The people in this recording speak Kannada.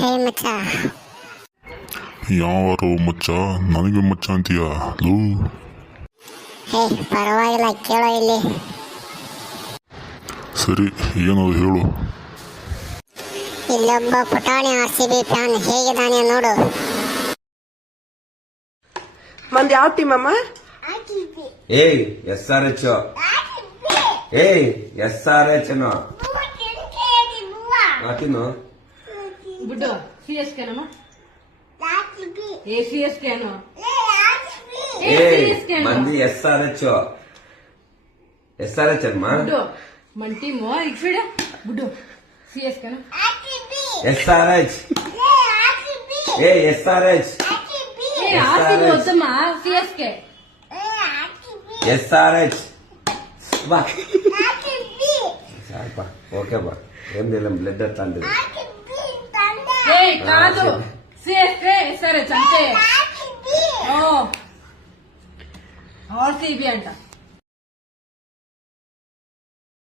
ಹೇ ಮಚ್ಚ, ಯಾವಾರೋ ಮಚ್ಚ, ನನಗೆ ಮಚ್ಚ ಅಂತೀಯ ಲೂ? ಹೇ ಪರವಾಗಿಲ್ಲ, ಕೇಳೋ ಇಲ್ಲಿ. ಸರಿ, ಏನದು ಹೇಳು. ಇಲ್ಲೊಬ್ಬ ಪುಟಾಣಿ RCB ಫ್ಯಾನ್ ಹೇಗಿದ್ದಾನೆ ನೋಡು. ಮಂದ್ ಯಾವ ಟೀಮ್ ಅಮ್ಮ? ಏಯ್ SRH. ಏಯ್ SRH ತಿನ್ನು. ಬಿಡು. CSK ನಮ್ಮ? CSK ನು? ಏಯ್ ಮಂದಿ SRH ಅಮ್ಮ. ಬಿಡು. ಮನ್ ಟೀಮು ಈಗ ಬಿಡ. ಬಿಡು. CSK ನು? SRH. ಏಯ್ SRH. RCB ವದ್ದಮ್ಮ. CSK. SRH. ಬಾ ಸಾಕಪ್ಪ. ಓಕೆ ಬಾ. ಏನಿಲ್ಲ, ಬ್ಲಡ್ ತಂದಿದೆ. ಏಯ್ ಕಾದು. CSK SRH ಅಂತೆ. RCB ಅಂತ.